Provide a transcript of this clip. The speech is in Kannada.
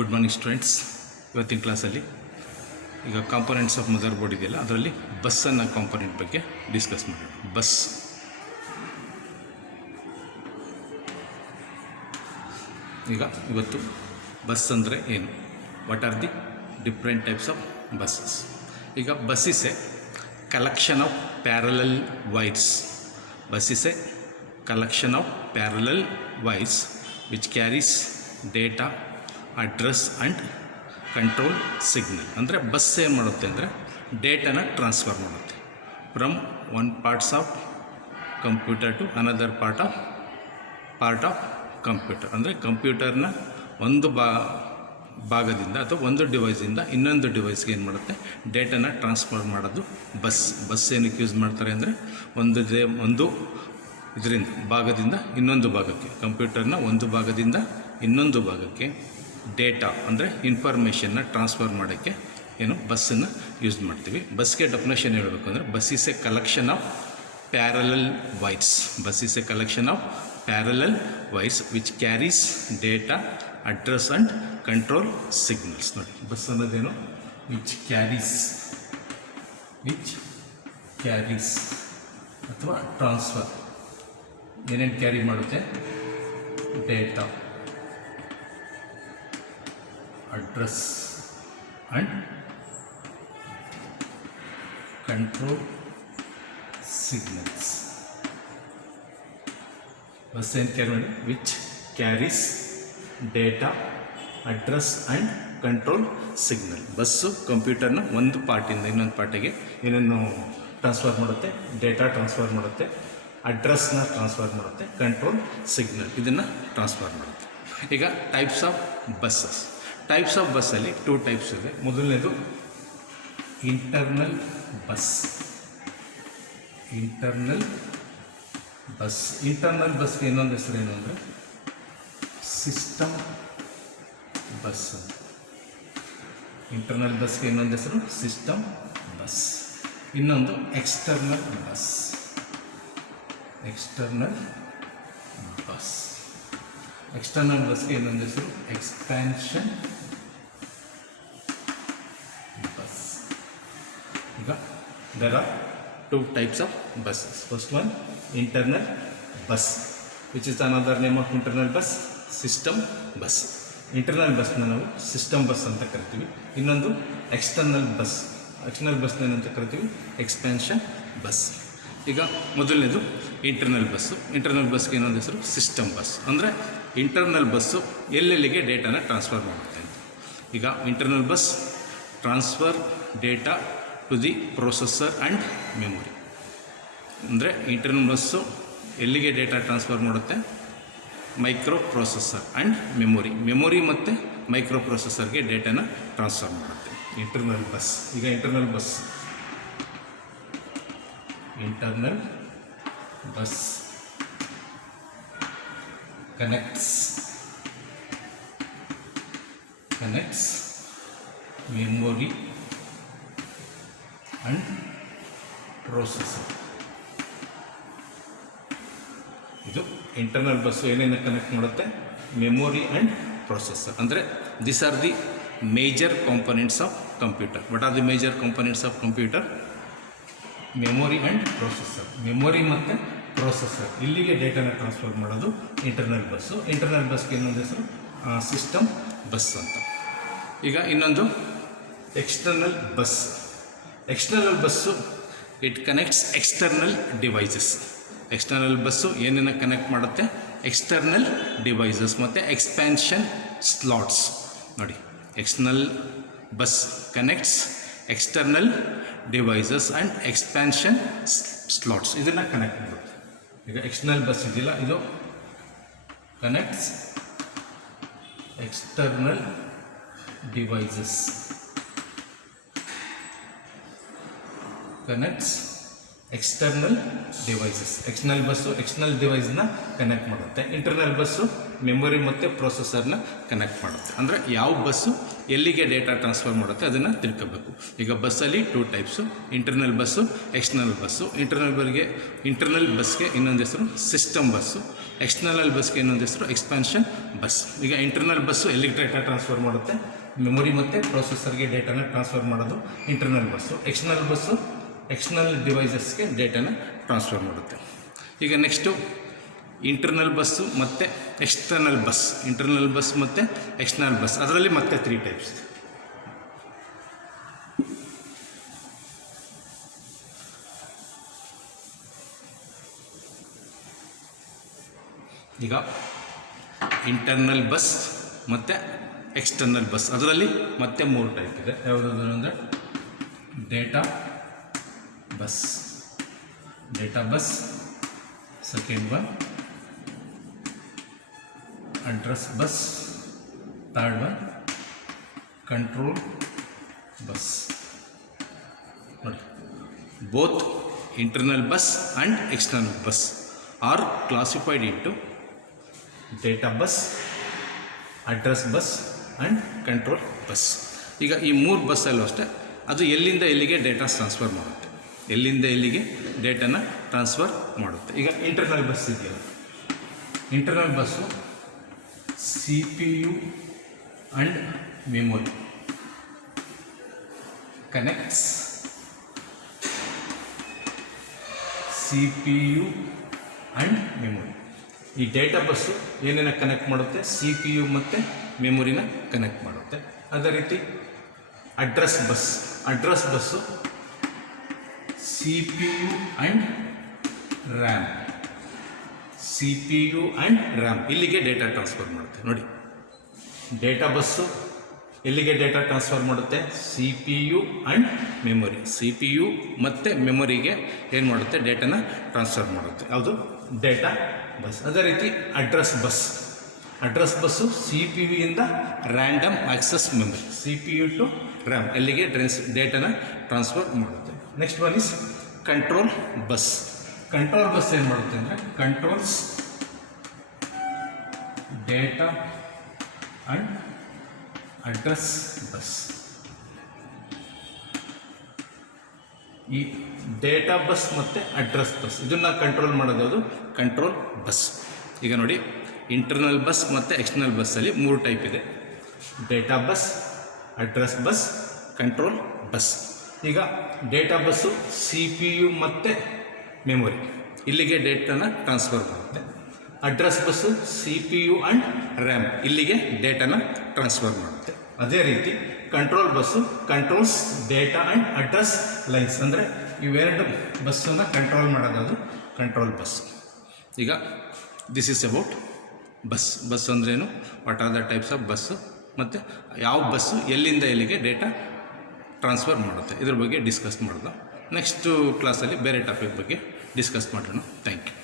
Good morning students. ಇವತ್ತಿನ ಕ್ಲಾಸಲ್ಲಿ ಈಗ ಕಾಂಪೊನೆಂಟ್ಸ್ ಆಫ್ ಮದರ್ ಬೋರ್ಡ್ ಇದೆಯಲ್ಲ, ಅದರಲ್ಲಿ ಬಸ್ ಅನ್ನೋ ಕಾಂಪೊನೆಂಟ್ ಬಗ್ಗೆ ಡಿಸ್ಕಸ್ ಮಾಡೋಣ. ಬಸ್ ಈಗ ಇವತ್ತು ಬಸ್ ಅಂದರೆ ಏನು, what are the different types of buses. ಈಗ bus is a collection of parallel wires. Bus is a collection of parallel wires which carries data, address and control signal. ಅಂದರೆ ಬಸ್ ಏನು ಮಾಡುತ್ತೆ ಅಂದರೆ ಡೇಟಾನ ಟ್ರಾನ್ಸ್ಫರ್ ಮಾಡುತ್ತೆ from one parts of computer to another part of computer. ಅಂದರೆ ಕಂಪ್ಯೂಟರ್ನ ಒಂದು ಭಾಗದಿಂದ ಅಥವಾ ಒಂದು ಡಿವೈಸಿಂದ ಇನ್ನೊಂದು ಡಿವೈಸ್ಗೆ ಏನು ಮಾಡುತ್ತೆ, ಡೇಟಾನ ಟ್ರಾನ್ಸ್ಫರ್ ಮಾಡೋದು ಬಸ್ ಏನಕ್ಕೆ ಯೂಸ್ ಮಾಡ್ತಾರೆ ಅಂದರೆ ಒಂದು ಇದರಿಂದ ಭಾಗದಿಂದ ಇನ್ನೊಂದು ಭಾಗಕ್ಕೆ, ಕಂಪ್ಯೂಟರ್ನ ಒಂದು ಭಾಗದಿಂದ ಇನ್ನೊಂದು ಭಾಗಕ್ಕೆ ಡೇಟಾ ಅಂದರೆ ಇನ್ಫಾರ್ಮೇಷನ್ನ ಟ್ರಾನ್ಸ್ಫರ್ ಮಾಡೋಕ್ಕೆ ಏನು ಬಸ್ಸನ್ನು ಯೂಸ್ ಮಾಡ್ತೀವಿ. ಬಸ್ಗೆ ಡೆಫಿನೇಷನ್ ಹೇಳಬೇಕು ಅಂದರೆ bus is a collection of parallel wires. Bus is a collection of parallel wires which carries data, address and control signals. ನೋಡಿ, ಬಸ್ ಅನ್ನೋದೇನು, ವಿಚ್ ಕ್ಯಾರೀಸ್ ಅಥವಾ ಟ್ರಾನ್ಸ್ಫರ್ ಏನೇನು ಕ್ಯಾರಿ ಮಾಡುತ್ತೆ, data, address and control signals. Bus ಏನು ಕ್ಯಾರಿ ಮಾಡಿ, which carries data, address and control signal. Bus ಕಂಪ್ಯೂಟರ್ನ ಒಂದು ಪಾರ್ಟಿಂದ ಇನ್ನೊಂದು ಪಾರ್ಟಿಗೆ ಏನೇನು ಟ್ರಾನ್ಸ್ಫರ್ ಮಾಡುತ್ತೆ, ಡೇಟಾ ಟ್ರಾನ್ಸ್ಫರ್ ಮಾಡುತ್ತೆ, ಅಡ್ರೆಸ್ನ ಟ್ರಾನ್ಸ್ಫರ್ ಮಾಡುತ್ತೆ, ಕಂಟ್ರೋಲ್ ಸಿಗ್ನಲ್ ಇದನ್ನು ಟ್ರಾನ್ಸ್ಫರ್ ಮಾಡುತ್ತೆ. ಈಗ types of buses. Types of ಬಸ್ಸಲ್ಲಿ 2 ಟೈಪ್ಸ್ ಇದೆ. ಮೊದಲನೇದು ಇಂಟರ್ನಲ್ ಬಸ್. ಇಂಟರ್ನಲ್ ಬಸ್ಗೆ ಇನ್ನೊಂದು ಹೆಸರು ಏನು ಅಂದರೆ ಸಿಸ್ಟಮ್ ಬಸ್. ಇಂಟರ್ನಲ್ ಬಸ್ಗೆ ಇನ್ನೊಂದು ಹೆಸರು ಸಿಸ್ಟಮ್ ಬಸ್. ಇನ್ನೊಂದು ಎಕ್ಸ್ಟರ್ನಲ್ ಬಸ್. ಎಕ್ಸ್ಟರ್ನಲ್ ಬಸ್ಗೆ ಇನ್ನೊಂದು ಹೆಸರು ಎಕ್ಸ್ಪ್ಯಾನ್ಷನ್ ಬಸ್. ಈಗ there are 2 types of buses. First one, internal bus, which is another name of internal bus, system bus. Internal ಬಸ್ನ ನಾವು ಸಿಸ್ಟಮ್ ಬಸ್ ಅಂತ ಕರಿತೀವಿ. ಇನ್ನೊಂದು ಎಕ್ಸ್ಟರ್ನಲ್ ಬಸ್ನ ಏನಂತ ಕರಿತೀವಿ, ಎಕ್ಸ್ಪ್ಯಾನ್ಷನ್ ಬಸ್. ಈಗ ಮೊದಲನೇದು ಇಂಟರ್ನಲ್ ಬಸ್ಗೆ ಇನ್ನೊಂದು ಹೆಸರು ಸಿಸ್ಟಮ್ ಬಸ್. ಅಂದರೆ ಇಂಟರ್ನಲ್ ಬಸ್ಸು ಎಲ್ಲೆಲ್ಲಿಗೆ ಡೇಟಾನ ಟ್ರಾನ್ಸ್ಫರ್ ಮಾಡುತ್ತೆ ಅಂತ. ಈಗ internal bus transfer data to the processor and memory. ಅಂದರೆ ಇಂಟರ್ನಲ್ ಬಸ್ಸು ಎಲ್ಲಿಗೆ ಡೇಟಾ ಟ್ರಾನ್ಸ್ಫರ್ ಮಾಡುತ್ತೆ, ಮೈಕ್ರೋ ಪ್ರೊಸೆಸರ್ ಆ್ಯಂಡ್ ಮೆಮೊರಿ ಮತ್ತು ಮೈಕ್ರೋ ಪ್ರೊಸೆಸರ್ಗೆ ಡೇಟಾನ ಟ್ರಾನ್ಸ್ಫರ್ ಮಾಡುತ್ತೆ ಇಂಟರ್ನಲ್ ಬಸ್. ಈಗ internal bus connects memory and processor. ಇದು ಇಂಟರ್ನಲ್ ಬಸ್ಸು ಏನೇನು ಕನೆಕ್ಟ್ ಮಾಡುತ್ತೆ, ಮೆಮೊರಿ ಆ್ಯಂಡ್ ಪ್ರೊಸೆಸರ್. ಅಂದರೆ this are the major components of computer. What are the major components of computer? Memory and processor. Memory ಮತ್ತು ಪ್ರೊಸೆಸರ್ ಇಲ್ಲಿಗೆ ಡೇಟಾನ ಟ್ರಾನ್ಸ್ಫರ್ ಮಾಡೋದು ಇಂಟರ್ನಲ್ ಬಸ್ಸು. ಇಂಟರ್ನಲ್ ಬಸ್ಗೆ ಇನ್ನೊಂದು ಹೆಸರು ಸಿಸ್ಟಮ್ ಬಸ್ ಅಂತ. ಈಗ ಇನ್ನೊಂದು external bus it connects external devices. External bus ಏನೇನು ಕನೆಕ್ಟ್ ಮಾಡುತ್ತೆ, ಎಕ್ಸ್ಟರ್ನಲ್ ಡಿವೈಸಸ್ ಮತ್ತು ಎಕ್ಸ್ಪ್ಯಾನ್ಷನ್ ಸ್ಲಾಟ್ಸ್. ನೋಡಿ, external bus connects external devices and expansion slots ಇದನ್ನು ಕನೆಕ್ಟ್ ಮಾಡುತ್ತೆ. ಈಗ ಎಕ್ಸ್ಟರ್ನಲ್ ಬಸ್ ಇದೆಯಲ್ಲ, ಇದು connects external devices, connects external devices. External bus external ಡಿವೈಸ್ನ ಕನೆಕ್ಟ್ ಮಾಡುತ್ತೆ. ಇಂಟರ್ನಲ್ ಬಸ್ಸು ಮೆಮೊರಿ ಮತ್ತು ಪ್ರೊಸೆಸರ್ನ ಕನೆಕ್ಟ್ ಮಾಡುತ್ತೆ. ಅಂದರೆ ಯಾವ ಬಸ್ಸು ಎಲ್ಲಿಗೆ ಡೇಟಾ ಟ್ರಾನ್ಸ್ಫರ್ ಮಾಡುತ್ತೆ ಅದನ್ನು ತಿಳ್ಕೋಬೇಕು. ಈಗ ಬಸ್ಸಲ್ಲಿ 2 types, internal bus, external bus. Internal ಬಸ್ಗೆ ಇನ್ನೊಂದು ಹೆಸರು ಸಿಸ್ಟಮ್ ಬಸ್ಸು, ಎಕ್ಸ್ಟರ್ನಲ್ ಬಸ್ಗೆ ಇನ್ನೊಂದು ಹೆಸರು ಎಕ್ಸ್ಪಾನ್ಷನ್ ಬಸ್. ಈಗ ಇಂಟರ್ನಲ್ ಬಸ್ಸು ಎಲ್ಲಿಗೆ ಡೇಟಾ ಟ್ರಾನ್ಸ್ಫರ್ ಮಾಡುತ್ತೆ, ಮೆಮೊರಿ ಮತ್ತು ಪ್ರೊಸೆಸರ್ಗೆ ಡೇಟಾನ ಟ್ರಾನ್ಸ್ಫರ್ ಮಾಡೋದು internal bus. External bus external ಡಿವೈಸಸ್ಗೆ ಡೇಟಾನ ಟ್ರಾನ್ಸ್ಫರ್ ಮಾಡುತ್ತೆ. ಈಗ ನೆಕ್ಸ್ಟು ಇಂಟರ್ನಲ್ ಬಸ್ಸು ಮತ್ತು ಎಕ್ಸ್ಟರ್ನಲ್ ಬಸ್. ಇಂಟರ್ನಲ್ ಬಸ್ ಮತ್ತು ಎಕ್ಸ್ಟರ್ನಲ್ ಬಸ್, ಅದರಲ್ಲಿ ಮತ್ತೆ 3 ಟೈಪ್ಸ್. ಈಗ ಇಂಟರ್ನಲ್ ಬಸ್ ಮತ್ತು ಎಕ್ಸ್ಟರ್ನಲ್ ಬಸ್, ಅದರಲ್ಲಿ ಮತ್ತೆ 3 ಟೈಪ್ ಇದೆ. ಯಾವುದಾದ್ರು ಅಂದರೆ data bus, second one address bus, third one control bus. ನೋಡಿ, both internal bus and external bus are classified into data bus, address bus and control bus. ಈಗ ಈ 3 ಬಸ್ಸಲ್ಲೂ ಅಷ್ಟೇ ಅದು ಎಲ್ಲಿಂದ ಎಲ್ಲಿಗೆ ಡೇಟಾ ಟ್ರಾನ್ಸ್ಫರ್ ಮಾಡುತ್ತೆ, ಎಲ್ಲಿಂದ ಎಲ್ಲಿಗೆ ಡೇಟಾನ ಟ್ರಾನ್ಸ್ಫರ್ ಮಾಡುತ್ತೆ. ಈಗ ಇಂಟರ್ನಲ್ ಬಸ್ ಇದೆಯಲ್ಲ, internal bus CPU and memory connects. CPU and memory. ಈ ಡೇಟಾ ಬಸ್ಸು ಏನೇನ ಕನೆಕ್ಟ್ ಮಾಡುತ್ತೆ, CPU ಮತ್ತು ಮೆಮೊರಿನ ಕನೆಕ್ಟ್ ಮಾಡುತ್ತೆ. ಅದೇ ರೀತಿ address bus CPU and RAM ಇಲ್ಲಿಗೆ ಡೇಟಾ ಟ್ರಾನ್ಸ್ಫರ್ ಮಾಡುತ್ತೆ. ನೋಡಿ, ಡೇಟಾ ಬಸ್ಸು ಎಲ್ಲಿಗೆ ಡೇಟಾ ಟ್ರಾನ್ಸ್ಫರ್ ಮಾಡುತ್ತೆ, CPU ಆ್ಯಂಡ್ ಮೆಮೊರಿ. CPU ಮತ್ತು ಮೆಮೊರಿಗೆ ಏನು ಮಾಡುತ್ತೆ, ಡೇಟಾನ ಟ್ರಾನ್ಸ್ಫರ್ ಮಾಡುತ್ತೆ. ಯಾವುದು, ಡೇಟಾ ಬಸ್. ಅದೇ ರೀತಿ ಅಡ್ರೆಸ್ ಬಸ್ಸು CPU ಇಂದ random access memory, CPU to RAM ಎಲ್ಲಿಗೆ ಡೇಟಾನ ಟ್ರಾನ್ಸ್ಫರ್ ಮಾಡುತ್ತೆ. Next one is control bus ಏನು ಮಾಡುತ್ತೆ ಅಂದರೆ controls data and address bus. ಈ ಡೇಟಾ ಬಸ್ ಮತ್ತು ಅಡ್ರೆಸ್ ಬಸ್ ಇದನ್ನು ಕಂಟ್ರೋಲ್ ಮಾಡೋದು ಕಂಟ್ರೋಲ್ ಬಸ್. ಈಗ ನೋಡಿ, ಇಂಟರ್ನಲ್ ಬಸ್ ಮತ್ತು ಎಕ್ಸ್ಟರ್ನಲ್ ಬಸ್ಸಲ್ಲಿ 3 ಟೈಪ್ ಇದೆ: data bus, address bus, control bus. ಈಗ ಡೇಟಾ ಬಸ್ಸು CPU ಮತ್ತು ಮೆಮೊರಿ ಇಲ್ಲಿಗೆ ಡೇಟಾನ ಟ್ರಾನ್ಸ್ಫರ್ ಮಾಡುತ್ತೆ. Address bus CPU and RAM ಇಲ್ಲಿಗೆ ಡೇಟಾನ ಟ್ರಾನ್ಸ್ಫರ್ ಮಾಡುತ್ತೆ. ಅದೇ ರೀತಿ control bus controls data and address lines. ಅಂದರೆ ಇವೆರಡು ಬಸ್ಸನ್ನು ಕಂಟ್ರೋಲ್ ಮಾಡೋದು ಕಂಟ್ರೋಲ್ ಬಸ್. ಈಗ ದಿಸ್ ಈಸ್ ಅಬೌಟ್ ಬಸ್ ಅಂದ್ರೇನು, what are the types of bus, ಮತ್ತು ಯಾವ ಬಸ್ಸು ಎಲ್ಲಿಂದ ಎಲ್ಲಿಗೆ ಡೇಟಾ ಟ್ರಾನ್ಸ್ಫರ್ ಮಾಡುತ್ತೆ, ಇದ್ರ ಬಗ್ಗೆ ಡಿಸ್ಕಸ್ ಮಾಡೋದು. ನೆಕ್ಸ್ಟು ಕ್ಲಾಸಲ್ಲಿ ಬೇರೆ ಟಾಪಿಕ್ ಬಗ್ಗೆ ಡಿಸ್ಕಸ್ ಮಾಡೋಣ. Thank you.